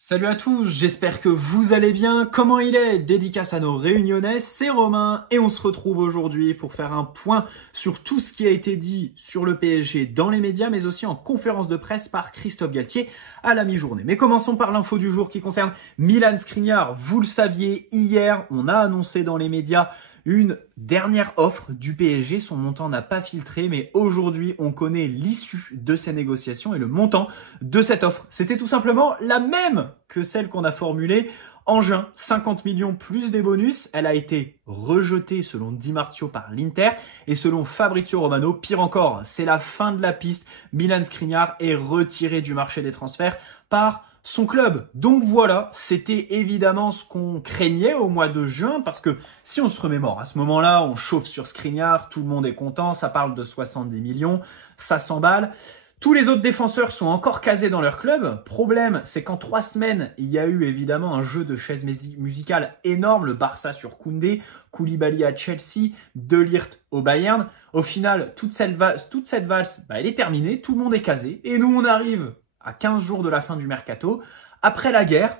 Salut à tous, j'espère que vous allez bien. Comment il est? Dédicace à nos Réunionnais, c'est Romain et on se retrouve aujourd'hui pour faire un point sur tout ce qui a été dit sur le PSG dans les médias, mais aussi en conférence de presse par Christophe Galtier à la mi-journée. Mais commençons par l'info du jour qui concerne Milan Skriniar. Vous le saviez, hier, on a annoncé dans les médias une dernière offre du PSG. Son montant n'a pas filtré, mais aujourd'hui, on connaît l'issue de ces négociations et le montant de cette offre. C'était tout simplement la même que celle qu'on a formulée en juin. 50 millions plus des bonus. Elle a été rejetée selon Di Marzio par l'Inter et selon Fabrizio Romano. Pire encore, c'est la fin de la piste. Milan Skriniar est retiré du marché des transferts par son club. Donc voilà, c'était évidemment ce qu'on craignait au mois de juin, parce que si on se remémore, à ce moment-là, on chauffe sur Skriniar, tout le monde est content, ça parle de 70 millions, ça s'emballe. Tous les autres défenseurs sont encore casés dans leur club. Problème, c'est qu'en 3 semaines, il y a eu évidemment un jeu de chaises musicales énorme. Le Barça sur Koundé, Koulibaly à Chelsea, De Ligt au Bayern. Au final, toute cette valse, elle est terminée. Tout le monde est casé. Et nous, on arrive à 15 jours de la fin du mercato. Après la guerre,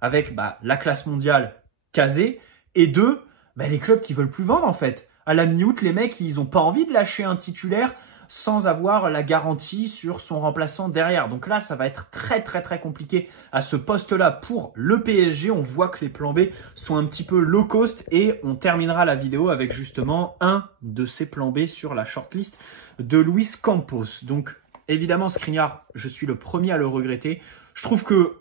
avec la classe mondiale casée. Et 2, les clubs qui veulent plus vendre en fait. À la mi-août, les mecs, ils ont pas envie de lâcher un titulaire sans avoir la garantie sur son remplaçant derrière. Donc là, ça va être très compliqué à ce poste-là pour le PSG. On voit que les plans B sont un petit peu low cost et on terminera la vidéo avec justement un de ces plans B sur la shortlist de Luis Campos. Donc évidemment, Skriniar, je suis le premier à le regretter. Je trouve que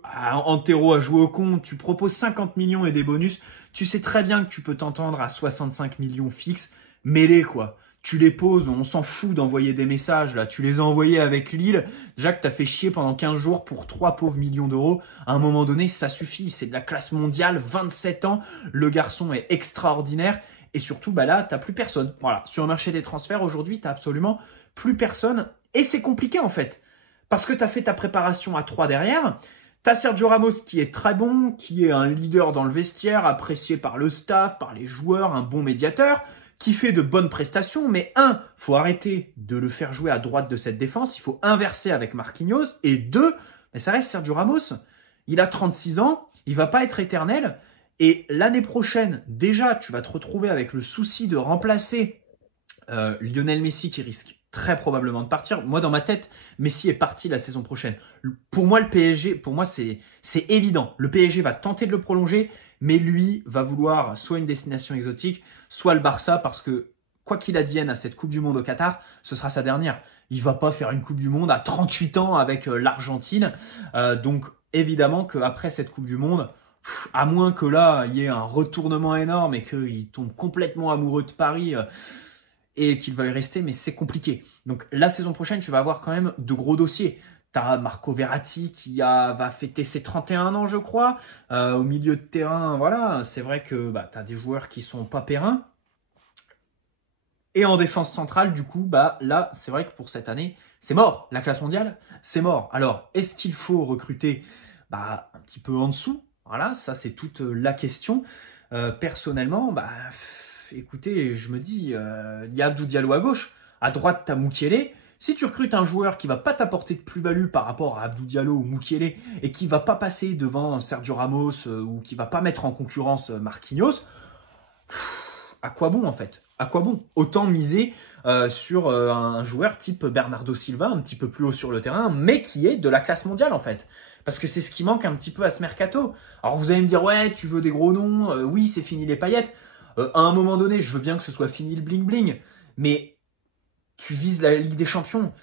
Antero a joué au con, tu proposes 50 millions et des bonus, tu sais très bien que tu peux t'entendre à 65 millions fixes, mets-les quoi. Tu les poses, on s'en fout d'envoyer des messages là. Tu les as envoyés avec Lille. Déjà que t'as fait chier pendant 15 jours pour 3 pauvres millions d'euros. À un moment donné, ça suffit. C'est de la classe mondiale, 27 ans. Le garçon est extraordinaire. Et surtout, là, t'as plus personne. Voilà. Sur le marché des transferts, aujourd'hui, t'as absolument plus personne. Et c'est compliqué en fait. Parce que t'as fait ta préparation à 3 derrière. T'as Sergio Ramos qui est très bon, qui est un leader dans le vestiaire, apprécié par le staff, par les joueurs, un bon médiateur, qui fait de bonnes prestations, mais faut arrêter de le faire jouer à droite de cette défense, il faut inverser avec Marquinhos, et 2, ça reste Sergio Ramos, il a 36 ans, il va pas être éternel, et l'année prochaine, déjà, tu vas te retrouver avec le souci de remplacer Lionel Messi qui risque très probablement de partir. Moi, dans ma tête, Messi est parti la saison prochaine. Pour moi, le PSG, c'est évident. Le PSG va tenter de le prolonger, mais lui va vouloir soit une destination exotique, soit le Barça, parce que quoi qu'il advienne à cette Coupe du Monde au Qatar, ce sera sa dernière. Il va pas faire une Coupe du Monde à 38 ans avec l'Argentine. Donc, évidemment qu'après cette Coupe du Monde, à moins que là, il y ait un retournement énorme et qu'il tombe complètement amoureux de Paris et qu'il veuille rester, mais c'est compliqué. Donc, la saison prochaine, tu vas avoir quand même de gros dossiers. T'as Marco Verratti qui va fêter ses 31 ans, je crois. Au milieu de terrain, voilà, c'est vrai que t'as des joueurs qui sont pas périns. Et en défense centrale, du coup, là, c'est vrai que pour cette année, c'est mort. La classe mondiale, c'est mort. Alors, est-ce qu'il faut recruter un petit peu en dessous? Voilà, ça, c'est toute la question. Personnellement, écoutez, je me dis, il y a Abdou Diallo à gauche. À droite, t'as Mukiele. Si tu recrutes un joueur qui va pas t'apporter de plus-value par rapport à Abdou Diallo ou Mukiele et qui va pas passer devant Sergio Ramos ou qui va pas mettre en concurrence Marquinhos, à quoi bon en fait? À quoi bon? Autant miser sur un joueur type Bernardo Silva, un petit peu plus haut sur le terrain, mais qui est de la classe mondiale en fait. Parce que c'est ce qui manque un petit peu à ce mercato. Alors vous allez me dire, ouais, tu veux des gros noms, oui, c'est fini les paillettes. À un moment donné, je veux bien que ce soit fini le bling-bling, mais tu vises la Ligue des Champions.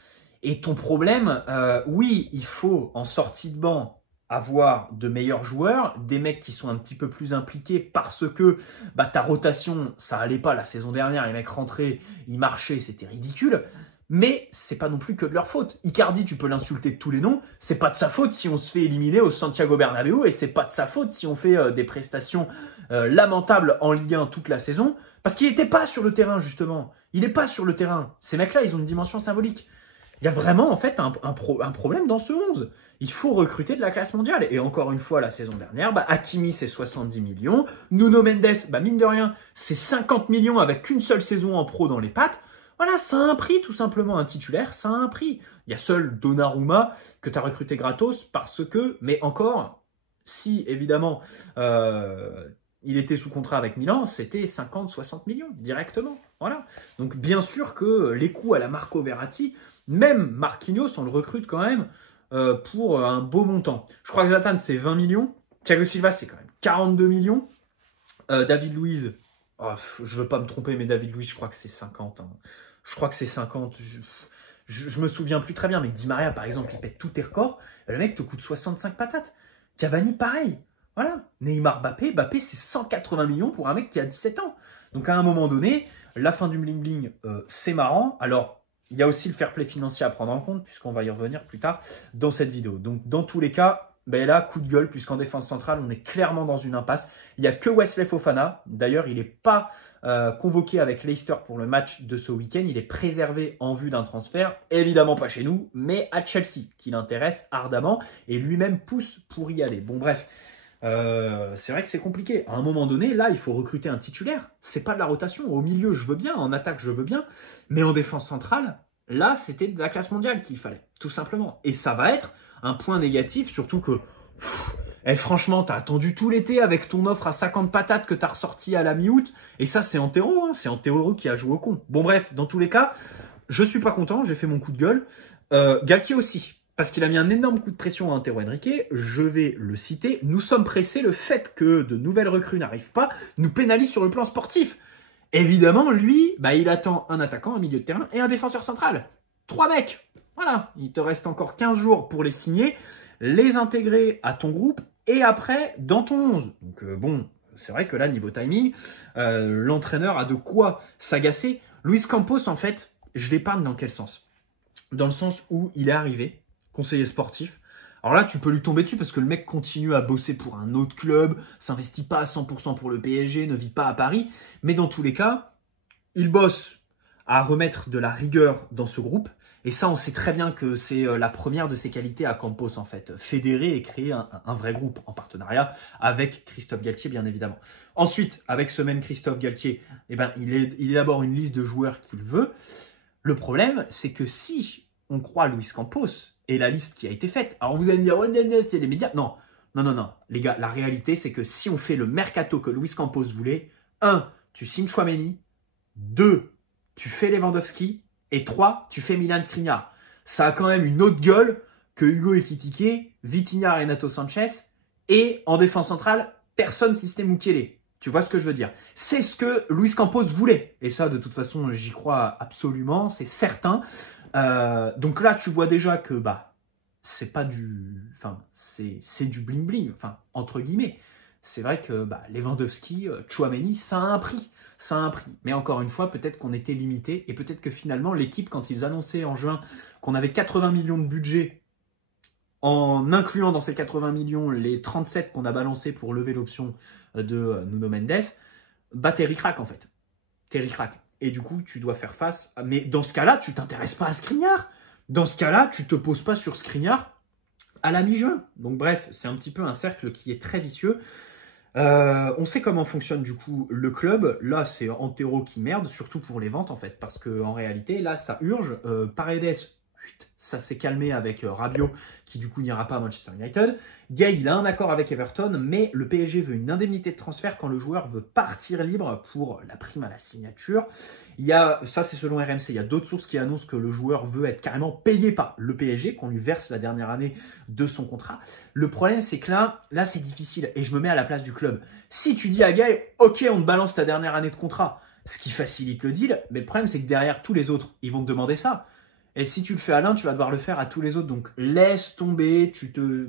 Et ton problème, oui, il faut, en sortie de banc, avoir de meilleurs joueurs, des mecs qui sont un petit peu plus impliqués parce que ta rotation, ça allait pas la saison dernière, les mecs rentraient, ils marchaient, c'était ridicule. Mais c'est pas non plus que de leur faute. Icardi, tu peux l'insulter de tous les noms, c'est pas de sa faute si on se fait éliminer au Santiago Bernabéu et c'est pas de sa faute si on fait des prestations lamentables en Ligue 1 toute la saison, parce qu'il n'était pas sur le terrain justement. Il n'est pas sur le terrain. Ces mecs-là, ils ont une dimension symbolique. Il y a vraiment en fait un problème dans ce 11. Il faut recruter de la classe mondiale. Et encore une fois, la saison dernière, Hakimi, c'est 70 millions. Nuno Mendes, mine de rien, c'est 50 millions avec qu'une seule saison en pro dans les pattes. Voilà, ça a un prix tout simplement, un titulaire, ça a un prix. Il y a seul Donnarumma que tu as recruté gratos parce que, mais encore, si évidemment il était sous contrat avec Milan, c'était 50-60 millions directement. Voilà. Donc bien sûr que les coûts à la Marco Verratti, même Marquinhos, on le recrute quand même pour un beau montant. Je crois que Zlatan, c'est 20 millions. Thiago Silva, c'est quand même 42 millions. David Luiz, oh, je ne veux pas me tromper, mais David Luiz, je crois que c'est 50. Hein. Je crois que c'est 50. Je me souviens plus très bien, mais Di Maria, par exemple, il pète tous tes records. Le mec te coûte 65 patates. Cavani, pareil. Voilà. Neymar, Mbappé, c'est 180 millions pour un mec qui a 17 ans. Donc à un moment donné, la fin du bling-bling, c'est marrant. Alors, il y a aussi le fair play financier à prendre en compte, puisqu'on va y revenir plus tard dans cette vidéo. Donc dans tous les cas, ben là, coup de gueule, puisqu'en défense centrale, on est clairement dans une impasse. Il n'y a que Wesley Fofana. D'ailleurs, il n'est pas convoqué avec Leicester pour le match de ce week-end. Il est préservé en vue d'un transfert. Évidemment pas chez nous, mais à Chelsea, qui l'intéresse ardemment. Et lui-même pousse pour y aller. Bon, bref, c'est vrai que c'est compliqué. À un moment donné, là, il faut recruter un titulaire. C'est pas de la rotation. Au milieu, je veux bien. En attaque, je veux bien. Mais en défense centrale, là, c'était de la classe mondiale qu'il fallait, tout simplement. Et ça va être un point négatif, surtout que... franchement, t'as attendu tout l'été avec ton offre à 50 patates que t'as ressorti à la mi-août. Et ça, c'est Antero, hein, c'est Antero qui a joué au con. Bon, bref, dans tous les cas, je suis pas content, j'ai fait mon coup de gueule. Galtier aussi, parce qu'il a mis un énorme coup de pression à Antero Henrique. Je vais le citer. Nous sommes pressés, le fait que de nouvelles recrues n'arrivent pas nous pénalise sur le plan sportif. Évidemment, lui, il attend un attaquant, un milieu de terrain et un défenseur central. 3 mecs. Voilà, il te reste encore 15 jours pour les signer, les intégrer à ton groupe et après dans ton 11. Donc bon, c'est vrai que là, niveau timing, l'entraîneur a de quoi s'agacer. Luis Campos, en fait, je l'épargne dans quel sens? Dans le sens où il est arrivé, conseiller sportif. Alors là, tu peux lui tomber dessus parce que le mec continue à bosser pour un autre club, s'investit pas à 100% pour le PSG, ne vit pas à Paris. Mais dans tous les cas, il bosse à remettre de la rigueur dans ce groupe. Et ça, on sait très bien que c'est la première de ses qualités à Campos, en fait. Fédérer et créer un vrai groupe en partenariat avec Christophe Galtier, bien évidemment. Ensuite, avec ce même Christophe Galtier, il élabore une liste de joueurs qu'il veut. Le problème, c'est que si on croit Luis Campos et la liste qui a été faite, alors vous allez me dire, oh, c'est les médias. Non, les gars, la réalité, c'est que si on fait le mercato que Luis Campos voulait, 1, tu signes Tchouaméni, 2, tu fais Lewandowski, et 3, tu fais Milan Skriniar. Ça a quand même une autre gueule que Hugo Ekitike, Vitinha, Renato Sanchez, et en défense centrale, personne système Mukiele. Tu vois ce que je veux dire? C'est ce que Luis Campos voulait. Et ça, de toute façon, j'y crois absolument, c'est certain. Donc là, tu vois déjà que c'est pas du... Enfin, c'est du bling-bling, enfin, entre guillemets. C'est vrai que Lewandowski, Tchouaméni, ça a un prix. Ça a un prix. Mais encore une fois, peut-être qu'on était limité. Et peut-être que finalement, l'équipe, quand ils annonçaient en juin qu'on avait 80 millions de budget, en incluant dans ces 80 millions les 37 qu'on a balancés pour lever l'option de Nuno Mendes, t'es ric-rac en fait. T'es ric-rac. Et du coup, tu dois faire face. Mais dans ce cas-là, tu t'intéresses pas à Skriniar. Dans ce cas-là, tu te poses pas sur Skriniar à la mi-juin. Donc bref, c'est un petit peu un cercle qui est très vicieux. On sait comment fonctionne du coup le club. Là, c'est Antero qui merde, surtout pour les ventes en fait, parce qu'en réalité, là, ça urge. Paredes, ça s'est calmé avec Rabiot, qui du coup n'ira pas à Manchester United. Gay, il a un accord avec Everton, mais le PSG veut une indemnité de transfert quand le joueur veut partir libre pour la prime à la signature. Ça c'est selon RMC, il y a d'autres sources qui annoncent que le joueur veut être carrément payé par le PSG, qu'on lui verse la dernière année de son contrat. Le problème c'est que là c'est difficile, et je me mets à la place du club. Si tu dis à Gay, ok, on te balance ta dernière année de contrat, ce qui facilite le deal, mais le problème c'est que derrière tous les autres, ils vont te demander ça. Et si tu le fais à l'un, tu vas devoir le faire à tous les autres. Donc, laisse tomber.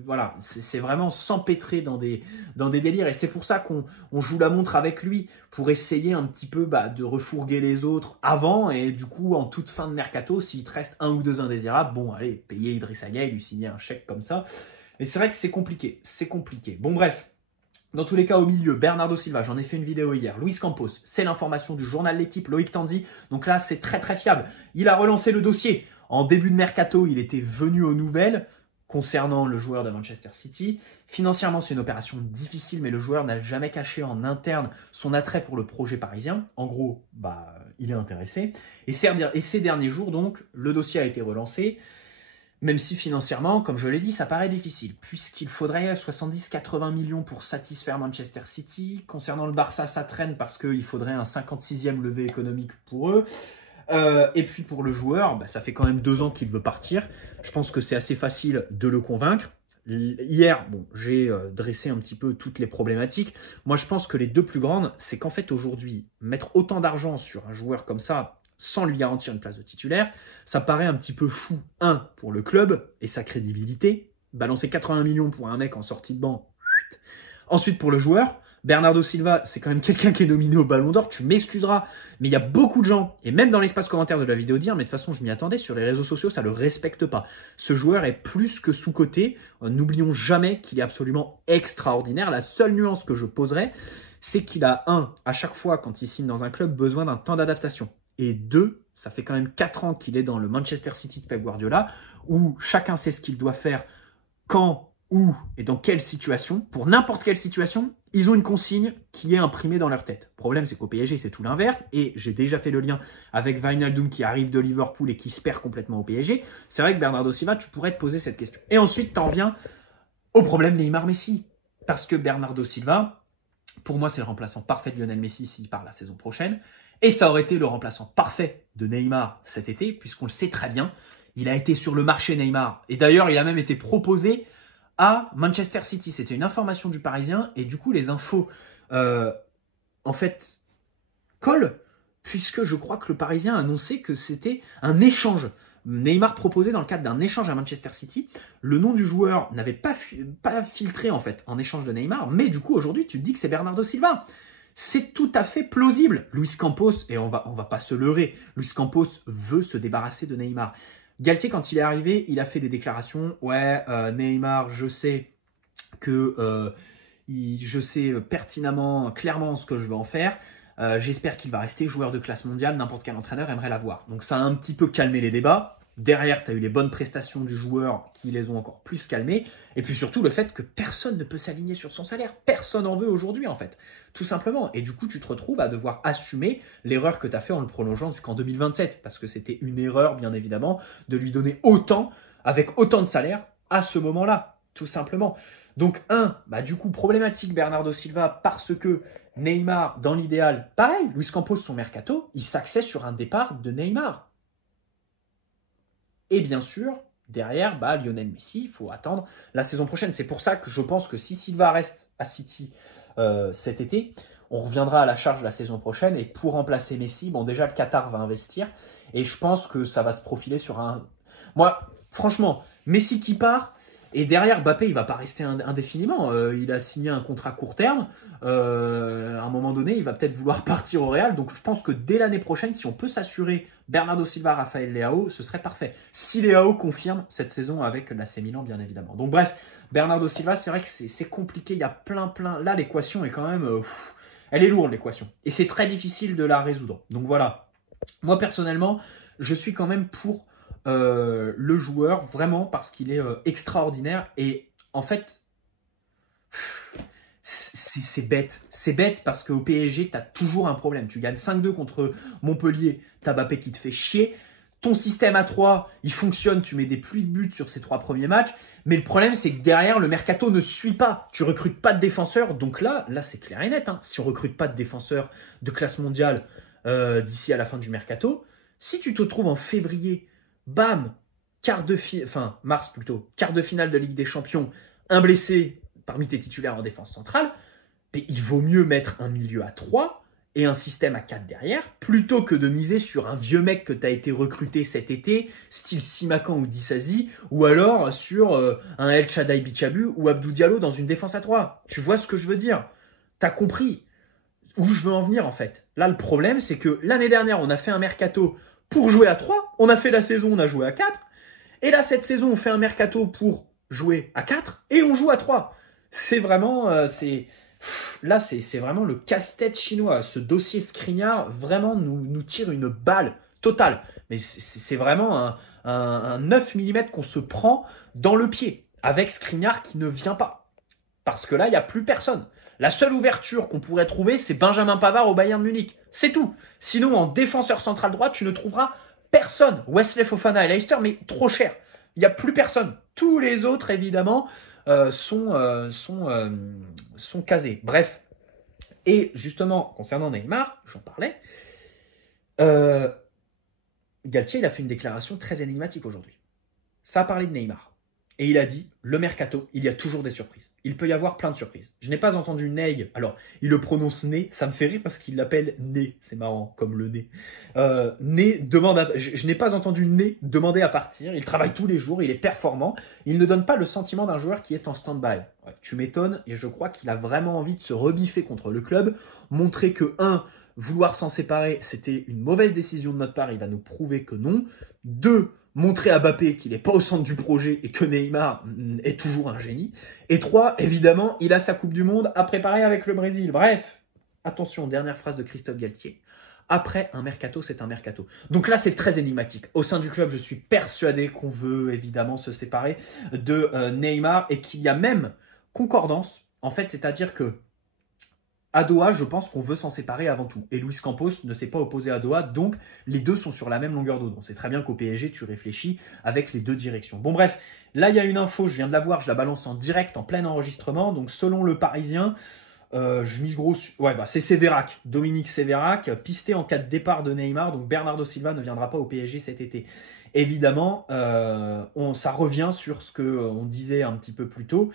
Voilà, c'est vraiment s'empêtrer dans des délires. Et c'est pour ça qu'on joue la montre avec lui, pour essayer un petit peu de refourguer les autres avant. Et du coup, en toute fin de mercato, s'il te reste 1 ou 2 indésirables, bon, allez, payer Idrissa Gueye, lui signer un chèque comme ça. Mais c'est vrai que c'est compliqué. C'est compliqué. Bon, bref. Dans tous les cas, au milieu, Bernardo Silva, j'en ai fait une vidéo hier. Luis Campos, c'est l'information du journal L'Équipe, Loïc Tanzi. Donc là, c'est très très fiable. Il a relancé le dossier. En début de mercato, il était venu aux nouvelles concernant le joueur de Manchester City. Financièrement, c'est une opération difficile, mais le joueur n'a jamais caché en interne son attrait pour le projet parisien. En gros, il est intéressé. Et ces derniers jours, donc, le dossier a été relancé. Même si financièrement, comme je l'ai dit, ça paraît difficile, puisqu'il faudrait 70-80 millions pour satisfaire Manchester City. Concernant le Barça, ça traîne parce qu'il faudrait un 56e levé économique pour eux. Et puis pour le joueur, ça fait quand même 2 ans qu'il veut partir. Je pense que c'est assez facile de le convaincre. Hier, j'ai dressé un petit peu toutes les problématiques. Moi, je pense que les 2 plus grandes, c'est qu'en fait, aujourd'hui, mettre autant d'argent sur un joueur comme ça, sans lui garantir une place de titulaire, ça paraît un petit peu fou. Pour le club et sa crédibilité. Balancer 80 millions pour un mec en sortie de banc. Ensuite, pour le joueur, Bernardo Silva, c'est quand même quelqu'un qui est nominé au Ballon d'Or, tu m'excuseras, mais il y a beaucoup de gens, et même dans l'espace commentaire de la vidéo dire, mais de toute façon je m'y attendais, sur les réseaux sociaux ça le respecte pas. Ce joueur est plus que sous-coté, n'oublions jamais qu'il est absolument extraordinaire. La seule nuance que je poserais, c'est qu'il a à chaque fois quand il signe dans un club, besoin d'un temps d'adaptation. Et 2, ça fait quand même 4 ans qu'il est dans le Manchester City de Pep Guardiola, où chacun sait ce qu'il doit faire, quand, où et dans quelle situation. Pour n'importe quelle situation, ils ont une consigne qui est imprimée dans leur tête. Le problème, c'est qu'au PSG, c'est tout l'inverse. Et j'ai déjà fait le lien avec Wijnaldum qui arrive de Liverpool et qui se perd complètement au PSG. C'est vrai que Bernardo Silva, tu pourrais te poser cette question. Et ensuite, tu en viens au problème Neymar-Messi. Parce que Bernardo Silva, pour moi, c'est le remplaçant parfait de Lionel Messi s'il part la saison prochaine. Et ça aurait été le remplaçant parfait de Neymar cet été, puisqu'on le sait très bien. Il a été sur le marché Neymar. Et d'ailleurs, il a même été proposé à Manchester City. C'était une information du Parisien et du coup les infos en fait collent puisque je crois que le Parisien a annoncé que c'était un échange. Neymar proposé dans le cadre d'un échange à Manchester City. Le nom du joueur n'avait pas filtré en fait en échange de Neymar, mais du coup aujourd'hui tu te dis que c'est Bernardo Silva. C'est tout à fait plausible. Luis Campos, et on va pas se leurrer, Luis Campos veut se débarrasser de Neymar. Galtier, quand il est arrivé, il a fait des déclarations. Ouais, Neymar, je sais que je sais pertinemment, clairement ce que je veux en faire. J'espère qu'il va rester joueur de classe mondiale. N'importe quel entraîneur aimerait l'avoir. Donc ça a un petit peu calmé les débats. Derrière, tu as eu les bonnes prestations du joueur qui les ont encore plus calmés. Et puis surtout, le fait que personne ne peut s'aligner sur son salaire. Personne en veut aujourd'hui, en fait. Tout simplement. Et du coup, tu te retrouves à devoir assumer l'erreur que tu as fait en le prolongeant jusqu'en 2027. Parce que c'était une erreur, bien évidemment, de lui donner autant, avec autant de salaire, à ce moment-là. Tout simplement. Donc, du coup, problématique Bernardo Silva, parce que Neymar, dans l'idéal, pareil, Luis Campos, son mercato, il s'axait sur un départ de Neymar. Et bien sûr, derrière, Lionel Messi, il faut attendre la saison prochaine. C'est pour ça que je pense que si Silva reste à City cet été, on reviendra à la charge la saison prochaine. Et pour remplacer Messi, déjà, le Qatar va investir. Et je pense que ça va se profiler sur un... Moi, franchement, Messi qui part... Et derrière, Mbappé, il ne va pas rester indéfiniment. Il a signé un contrat court terme. À un moment donné, il va peut-être vouloir partir au Real. Donc, je pense que dès l'année prochaine, si on peut s'assurer Bernardo Silva, Rafael Leao, ce serait parfait. Si Leao confirme cette saison avec l'AC Milan, bien évidemment. Donc, bref, Bernardo Silva, c'est vrai que c'est compliqué. Il y a plein... Là, l'équation est quand même... elle est lourde, l'équation. Et c'est très difficile de la résoudre. Donc, voilà. Moi, personnellement, je suis quand même pour... le joueur, vraiment, parce qu'il est extraordinaire. Et en fait, c'est bête. C'est bête parce qu'au PSG, tu as toujours un problème. Tu gagnes 5-2 contre Montpellier, t'as Mbappé qui te fait chier. Ton système à 3, il fonctionne, tu mets des pluies de buts sur ces 3 premiers matchs. Mais le problème, c'est que derrière, le mercato ne suit pas. Tu recrutes pas de défenseurs. Donc là c'est clair et net. Si on recrute pas de défenseurs de classe mondiale d'ici à la fin du mercato, si tu te trouves en février, bam, mars plutôt, quart de finale de Ligue des Champions, un blessé parmi tes titulaires en défense centrale, mais il vaut mieux mettre un milieu à 3 et un système à 4 derrière, plutôt que de miser sur un vieux mec que tu as été recruté cet été, style Simakan ou Disasi, ou alors sur un El Shaddai Bichabu ou Abdou Diallo dans une défense à 3. Tu vois ce que je veux dire? T'as compris où je veux en venir en fait. Là, le problème, c'est que l'année dernière, on a fait un mercato pour jouer à 3, on a fait la saison, on a joué à 4, et là, cette saison, on fait un mercato pour jouer à 4, et on joue à 3. C'est vraiment, c'est vraiment le casse-tête chinois. Ce dossier Skriniar, vraiment, nous tire une balle totale. Mais c'est vraiment un 9 mm qu'on se prend dans le pied, avec Skriniar qui ne vient pas. Parce que là, il n'y a plus personne. La seule ouverture qu'on pourrait trouver, c'est Benjamin Pavard au Bayern de Munich. C'est tout. Sinon, en défenseur central droit, tu ne trouveras personne. Wesley Fofana et Leicester, mais trop cher. Il n'y a plus personne. Tous les autres, évidemment, sont casés. Bref. Et justement, concernant Neymar, j'en parlais, Galtier, il a fait une déclaration très énigmatique aujourd'hui. Ça a parlé de Neymar. Et il a dit, le mercato, il y a toujours des surprises. Il peut y avoir plein de surprises. Je n'ai pas entendu Ney. Alors, il le prononce Ney. Ça me fait rire parce qu'il l'appelle Ney. C'est marrant, comme le nez. Ney demande à... Je n'ai pas entendu Ney demander à partir. Il travaille tous les jours. Il est performant. Il ne donne pas le sentiment d'un joueur qui est en stand-by. Ouais, tu m'étonnes. Et je crois qu'il a vraiment envie de se rebiffer contre le club. Montrer que, vouloir s'en séparer, c'était une mauvaise décision de notre part. Il va nous prouver que non. 2, montrer à Mbappé qu'il n'est pas au centre du projet et que Neymar est toujours un génie. Et 3, évidemment, il a sa Coupe du Monde à préparer avec le Brésil. Bref, attention, dernière phrase de Christophe Galtier. Après, un mercato, c'est un mercato. Donc là, c'est très énigmatique. Au sein du club, je suis persuadé qu'on veut évidemment se séparer de Neymar et qu'il y a même concordance, en fait, c'est-à-dire que à Doha, je pense qu'on veut s'en séparer avant tout. Et Luis Campos ne s'est pas opposé à Doha, donc les deux sont sur la même longueur d'onde. C'est très bien qu'au PSG, tu réfléchis avec les deux directions. Bon bref, là il y a une info, je viens de la voir, je la balance en direct, en plein enregistrement. Donc selon le Parisien, je mise gros... c'est Sévérac, Dominique Sévérac, pisté en cas de départ de Neymar. Donc Bernardo Silva ne viendra pas au PSG cet été. Évidemment, ça revient sur ce qu'on disait un petit peu plus tôt.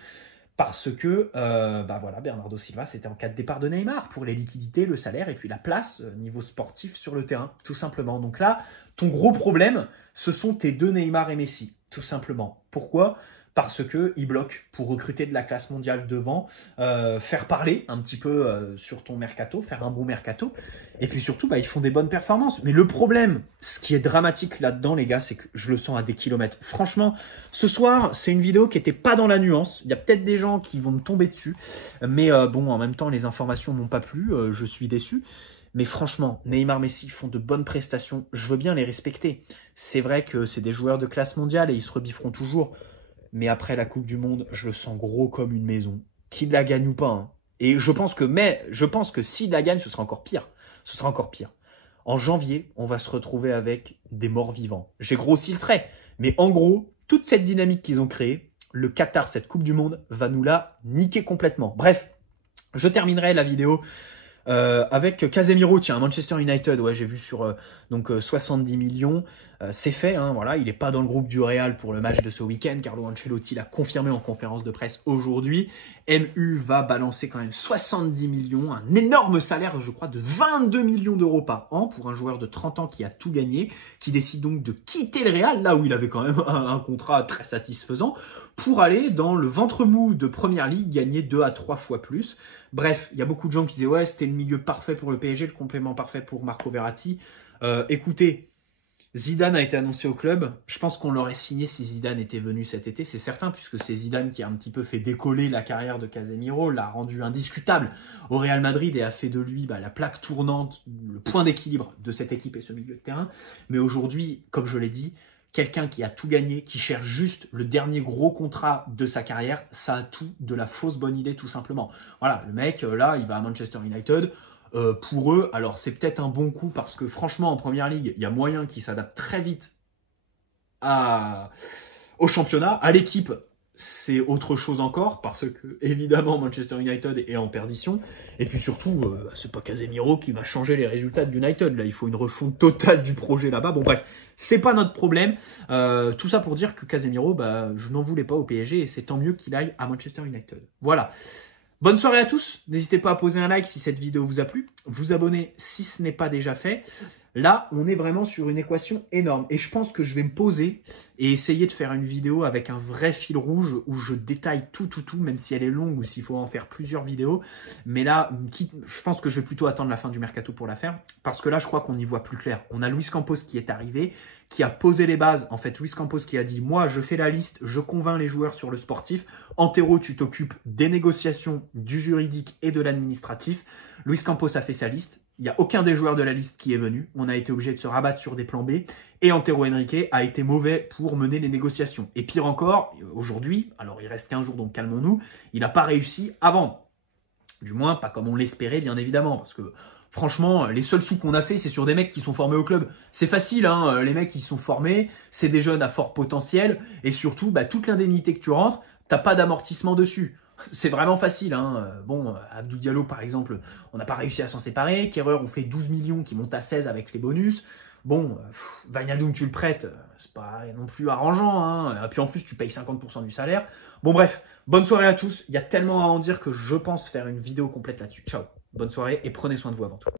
Parce que, Bernardo Silva, c'était en cas de départ de Neymar pour les liquidités, le salaire et puis la place niveau sportif sur le terrain, tout simplement. Donc là, ton gros problème, ce sont tes deux Neymar et Messi, tout simplement. Pourquoi ? Parce qu'ils bloquent pour recruter de la classe mondiale devant, faire parler un petit peu sur ton mercato, faire un bon mercato. Et puis surtout, ils font des bonnes performances. Mais le problème, ce qui est dramatique là-dedans, les gars, c'est que je le sens à des kilomètres. Franchement, ce soir, c'est une vidéo qui n'était pas dans la nuance. Il y a peut-être des gens qui vont me tomber dessus. Mais en même temps, les informations m'ont pas plu. Je suis déçu. Mais franchement, Neymar, Messi font de bonnes prestations. Je veux bien les respecter. C'est vrai que c'est des joueurs de classe mondiale et ils se rebifferont toujours. Mais après la Coupe du Monde, je le sens gros comme une maison. Qu'il la gagne ou pas. Et je pense que s'il la gagne, ce sera encore pire. Ce sera encore pire. En janvier, on va se retrouver avec des morts vivants. J'ai grossi le trait. Mais en gros, toute cette dynamique qu'ils ont créée, le Qatar, cette Coupe du Monde, va nous la niquer complètement. Bref, je terminerai la vidéo avec Casemiro, tiens, Manchester United, ouais, j'ai vu sur 70 millions, c'est fait, voilà, il n'est pas dans le groupe du Real pour le match de ce week-end. Carlo Ancelotti l'a confirmé en conférence de presse aujourd'hui. MU va balancer quand même 70 millions, un énorme salaire, je crois, de 22 millions d'euros par an pour un joueur de 30 ans qui a tout gagné, qui décide donc de quitter le Real, là où il avait quand même un contrat très satisfaisant, pour aller dans le ventre mou de Première Ligue, gagner 2 à 3 fois plus. Bref, il y a beaucoup de gens qui disaient « Ouais, c'était le milieu parfait pour le PSG, le complément parfait pour Marco Verratti. » Écoutez, Zidane a été annoncé au club. Je pense qu'on l'aurait signé si Zidane était venu cet été, c'est certain, puisque c'est Zidane qui a un petit peu fait décoller la carrière de Casemiro, l'a rendu indiscutable au Real Madrid et a fait de lui la plaque tournante, le point d'équilibre de cette équipe et ce milieu de terrain. Mais aujourd'hui, comme je l'ai dit, quelqu'un qui a tout gagné, qui cherche juste le dernier gros contrat de sa carrière, ça a tout de la fausse bonne idée, tout simplement. Voilà, le mec, là, il va à Manchester United. Pour eux, alors c'est peut-être un bon coup parce que franchement, en Première Ligue, il y a moyen qu'ils s'adaptent très vite au championnat. À l'équipe, c'est autre chose encore parce que, évidemment, Manchester United est en perdition. Et puis surtout, c'est pas Casemiro qui va changer les résultats de United. Là, il faut une refonte totale du projet là-bas. Bon, bref, c'est pas notre problème. Tout ça pour dire que Casemiro, je n'en voulais pas au PSG et c'est tant mieux qu'il aille à Manchester United. Voilà. Bonne soirée à tous. N'hésitez pas à poser un like si cette vidéo vous a plu. Vous abonner si ce n'est pas déjà fait. Là, on est vraiment sur une équation énorme. Et je pense que je vais me poser et essayer de faire une vidéo avec un vrai fil rouge où je détaille tout, même si elle est longue ou s'il faut en faire plusieurs vidéos. Mais là, je pense que je vais plutôt attendre la fin du mercato pour la faire. Parce que là, je crois qu'on y voit plus clair. On a Luis Campos qui est arrivé, qui a posé les bases. En fait, Luis Campos qui a dit « Moi, je fais la liste, je convainc les joueurs sur le sportif. Antero, tu t'occupes des négociations, du juridique et de l'administratif. » Luis Campos a fait sa liste. Il n'y a aucun des joueurs de la liste qui est venu. On a été obligé de se rabattre sur des plans B. Et Antero Henrique a été mauvais pour mener les négociations. Et pire encore, aujourd'hui, alors il reste 15 jours, donc calmons-nous, il n'a pas réussi à vendre. Du moins, pas comme on l'espérait, bien évidemment. Parce que Franchement, les seuls sous qu'on a fait, c'est sur des mecs qui sont formés au club. C'est facile, hein, les mecs, ils sont formés, c'est des jeunes à fort potentiel, et surtout, bah, toute l'indemnité que tu rentres, t'as pas d'amortissement dessus. C'est vraiment facile, hein. Bon, Abdou Diallo, par exemple, on n'a pas réussi à s'en séparer. Kerrer, on fait 12 millions qui montent à 16 avec les bonus. Bon, Wijnaldum, tu le prêtes, c'est pas non plus arrangeant, hein. Et puis en plus, tu payes 50% du salaire. Bon, bref, bonne soirée à tous. Il y a tellement à en dire que je pense faire une vidéo complète là-dessus. Ciao, bonne soirée et prenez soin de vous avant tout.